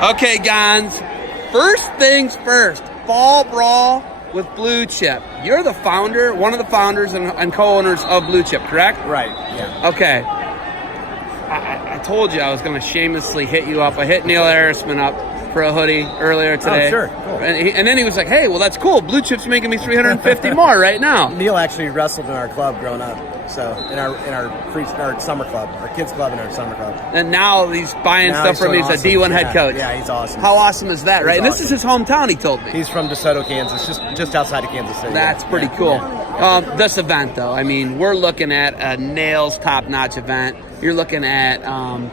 Okay, Gonz. First things first. Fall Brawl with Blue Chip. You're the founder, one of the founders and co-owners of Blue Chip, correct? Right, yeah. Okay. I told you I was going to shamelessly hit you up. I hit Neil Arisman up for a hoodie earlier today. Oh, sure. Cool. And then he was like, hey, well, that's cool. Blue Chip's making me $350 more right now. Neil actually wrestled in our club growing up. So in our summer club, our kids club and our summer club. And now he's buying stuff from me. He's a D1 head coach. Yeah, he's awesome. How awesome is that, right? And this is his hometown, he told me. He's from DeSoto, Kansas, just outside of Kansas City. That's pretty cool. Yeah. This event, though, I mean, we're looking at a nails top-notch event. You're looking at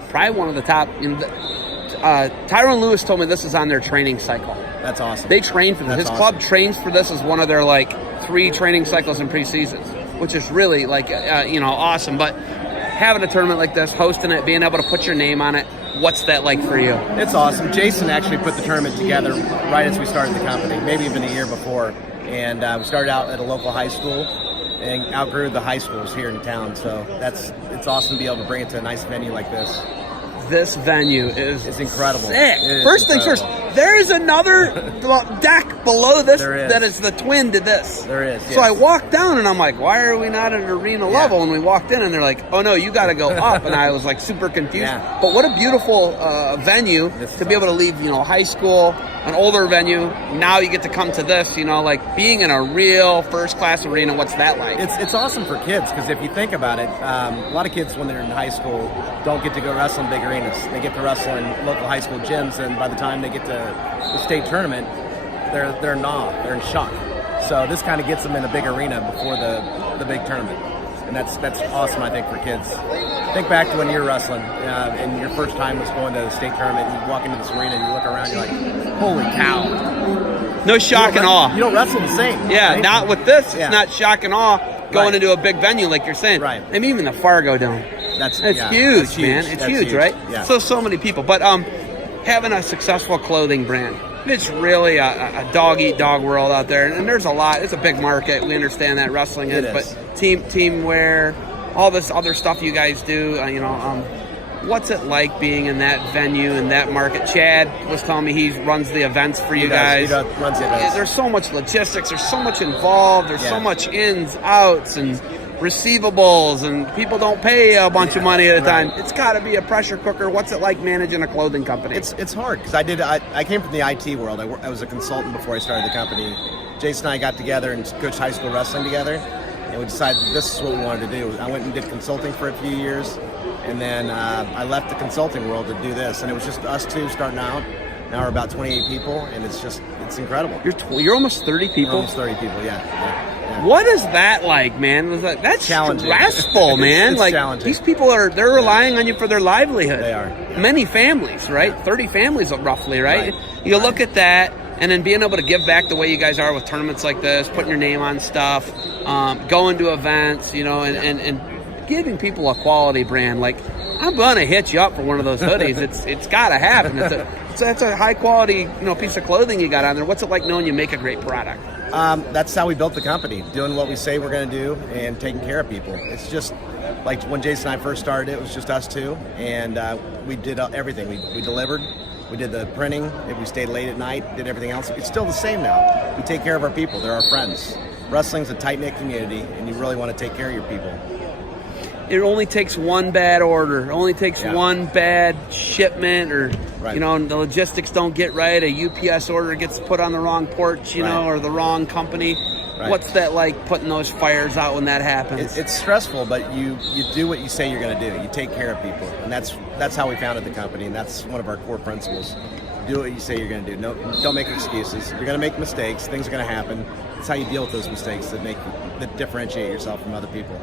probably one of the top. Tyrone Lewis told me this is on their training cycle. That's awesome. They train for this. His club trains for this as one of their 3 training cycles in preseasons, which is really awesome. But having a tournament like this, hosting it, being able to put your name on it, what's that like for you? It's awesome. Jason actually put the tournament together right as we started the company, maybe even a year before. And we started out at a local high school and outgrew the high schools here in town. So it's awesome to be able to bring it to a nice venue like this. This venue is incredible. Sick. First things first, there is another deck below this that is the twin to this. There is. Yes. So I walked down and I'm like, why are we not at arena level? And we walked in and they're like, oh no, you got to go up. And I was super confused. Yeah. But what a beautiful venue to be able to leave, high school, an older venue. Now you get to come to this, being in a real first class arena. What's that like? It's awesome for kids because if you think about it, a lot of kids when they're in high school don't get to go wrestle in big arenas. They get to wrestle in local high school gyms, and by the time they get to the state tournament, they're in awe, they're in shock. So this kind of gets them in a big arena before the big tournament, and that's awesome, I think, for kids. Think back to when you were wrestling, and your first time was going to the state tournament, and you walk into this arena, and you look around, you're like, holy cow. No shock and awe. You don't wrestle the same. Yeah, right? not with this. It's not shock and awe going into a big venue like you're saying. Right. I mean, even the Fargo Dome. It's huge, man. It's huge, right? Yeah. So many people. But having a successful clothing brand, it's really a dog-eat-dog world out there. And there's a lot. It's a big market. We understand that wrestling is. But team wear, all this other stuff you guys do, what's it like being in that venue, in that market? Chad was telling me he runs the events for you guys. He runs the events. There's so much logistics. There's so much involved. There's so much ins, outs, and receivables, and people don't pay a bunch of money at a time. It's got to be a pressure cooker. What's it like managing a clothing company? It's hard because I came from the IT world. I was a consultant before I started the company. Jason and I got together and coached high school wrestling together, and we decided this is what we wanted to do. I went and did consulting for a few years, and then I left the consulting world to do this, and it was just us two starting out. Now we're about 28 people, and it's incredible. You're almost 30 people? We're almost 30 people, yeah. What is that like, man? That's challenging. Stressful, man. It's challenging. These people they're relying on you for their livelihood. They are. Yeah. Many families, right? 30 families roughly, right? You look at that, and then being able to give back the way you guys are with tournaments like this, putting your name on stuff, going to events, and giving people a quality brand. Like, I'm gonna hit you up for one of those hoodies. It's gotta happen. It's a high quality piece of clothing you got on there. What's it like knowing you make a great product? That's how we built the company, doing what we say we're going to do and taking care of people. It's just like when Jason and I first started, it was just us two, and we did everything. We delivered, we did the printing, if we stayed late at night, did everything else. It's still the same now. We take care of our people. They're our friends. Wrestling's a tight-knit community, and you really want to take care of your people. It only takes one bad order. It only takes one bad shipment, or the logistics don't get right. A UPS order gets put on the wrong porch, or the wrong company. Right. What's that like, putting those fires out when that happens? It's stressful, but you do what you say you're going to do. You take care of people, and that's how we founded the company, and that's one of our core principles. Do what you say you're going to do. No, don't make excuses. You're going to make mistakes. Things are going to happen. It's how you deal with those mistakes that differentiate yourself from other people.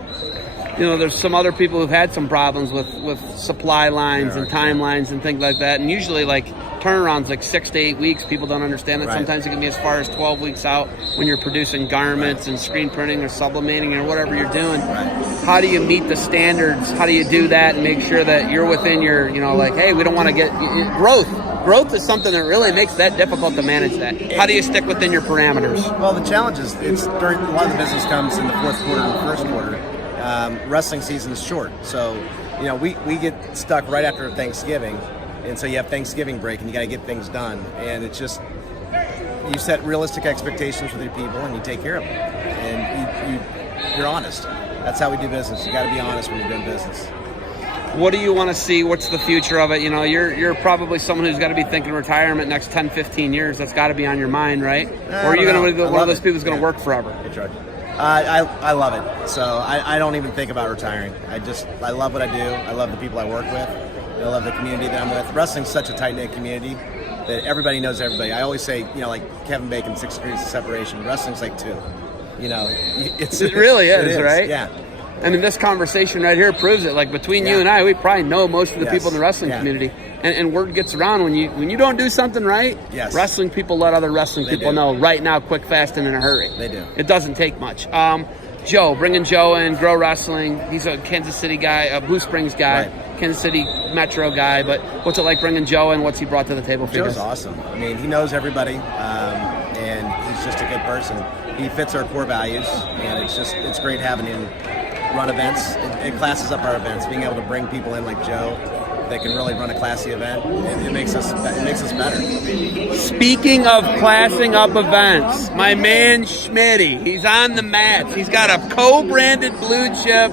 There's some other people who've had some problems with supply lines and timelines and things like that. And usually, turnarounds 6 to 8 weeks. People don't understand that. Right. Sometimes it can be as far as 12 weeks out when you're producing garments and screen printing or sublimating or whatever you're doing. Right. How do you meet the standards? How do you do that and make sure that you're within your, hey, we don't want to get growth. Growth is something that really makes that difficult to manage that. How do you stick within your parameters? Well, the challenge is a lot of the business comes in the fourth quarter and the first quarter. Wrestling season is short, so we get stuck right after Thanksgiving, and so you have Thanksgiving break, and you got to get things done. And it's just, you set realistic expectations with your people, and you take care of them, and you're honest. That's how we do business. You got to be honest when you're doing business. What do you want to see? What's the future of it? You know, you're probably someone who's got to be thinking retirement next 10, 15 years. That's got to be on your mind, right? Or are you going to be one of those people who's going to work forever? That's right. I love it. So I don't even think about retiring. I love what I do. I love the people I work with. I love the community that I'm with. Wrestling's such a tight-knit community that everybody knows everybody. I always say, you know, like Kevin Bacon, 6 degrees of separation. Wrestling's like 2. You know, it really is, right? Yeah. I mean, this conversation right here proves it. Like, between you and I, we probably know most of the people in the wrestling community. And word gets around when you don't do something right. Yes. Wrestling people let other wrestling people know right now, quick, fast, and in a hurry. They do. It doesn't take much. Joe, bringing Joe in, Grow Wrestling. He's a Kansas City guy, a Blue Springs guy, Kansas City Metro guy. But what's it like bringing Joe in? What's he brought to the table for you? Joe's awesome. I mean, he knows everybody, and he's just a good person. He fits our core values, and it's great having him run events. It classes up our events. Being able to bring people in like Joe that can really run a classy event, it makes us better. Speaking of classing up events, my man Schmitty, he's on the mats. He's got a co-branded blue chip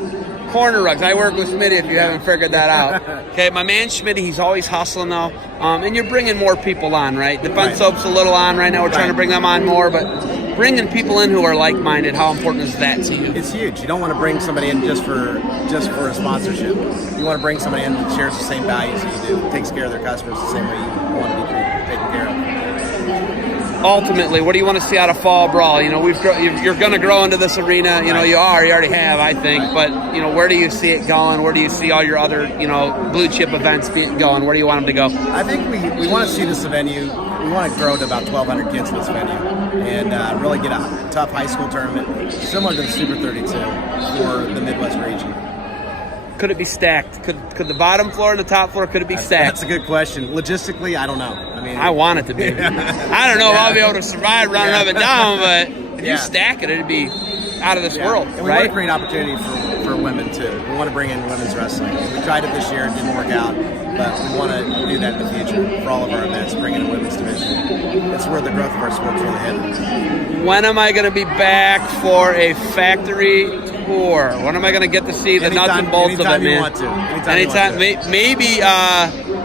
corner rugs. I work with Schmitty if you haven't figured that out. Okay, my man Schmitty, he's always hustling though. And you're bringing more people on, right? Defense Soap's a little on right now. We're trying to bring them on more, but bringing people in who are like-minded, how important is that to you? It's huge. You don't want to bring somebody in just for a sponsorship. You want to bring somebody in that shares the same values that you do, takes care of their customers the same way you want to be taken care of. Ultimately, what do you want to see out of Fall Brawl? You know, you're going to grow into this arena. You know, you already have, I think. But, you know, where do you see it going? Where do you see all your other, you know, blue chip events going? Where do you want them to go? I think we want to see this venue. We want to grow to about 1,200 kids in this venue and really get a tough high school tournament similar to the Super 32 for the Midwest region. Could it be stacked? Could the bottom floor and the top floor, could it be stacked? That's a good question. Logistically, I don't know. I mean, I want it to be. I don't know if I'll be able to survive running up and down, but if you stack it, it'd be out of this world. And we want to create opportunity for women too. We want to bring in women's wrestling. We tried it this year, it didn't work out, but we want to do that in the future for all of our events, bring in a women's division. It's where the growth of our sport's really headed. When am I going to be back for a factory tour? When am I going to get to see the nuts and bolts of it, man? Anytime you want to. Anytime. Maybe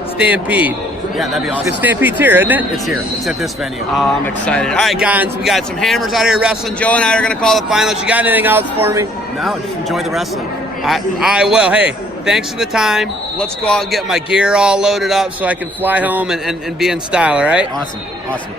Stampede. Yeah, that'd be awesome. The Stampede's here, isn't it? It's here. It's at this venue. Oh, I'm excited. All right, Gonz, we got some hammers out here wrestling. Joe and I are going to call the finals. You got anything else for me? No, just enjoy the wrestling. I will. Hey, thanks for the time. Let's go out and get my gear all loaded up so I can fly home and be in style, all right? Awesome.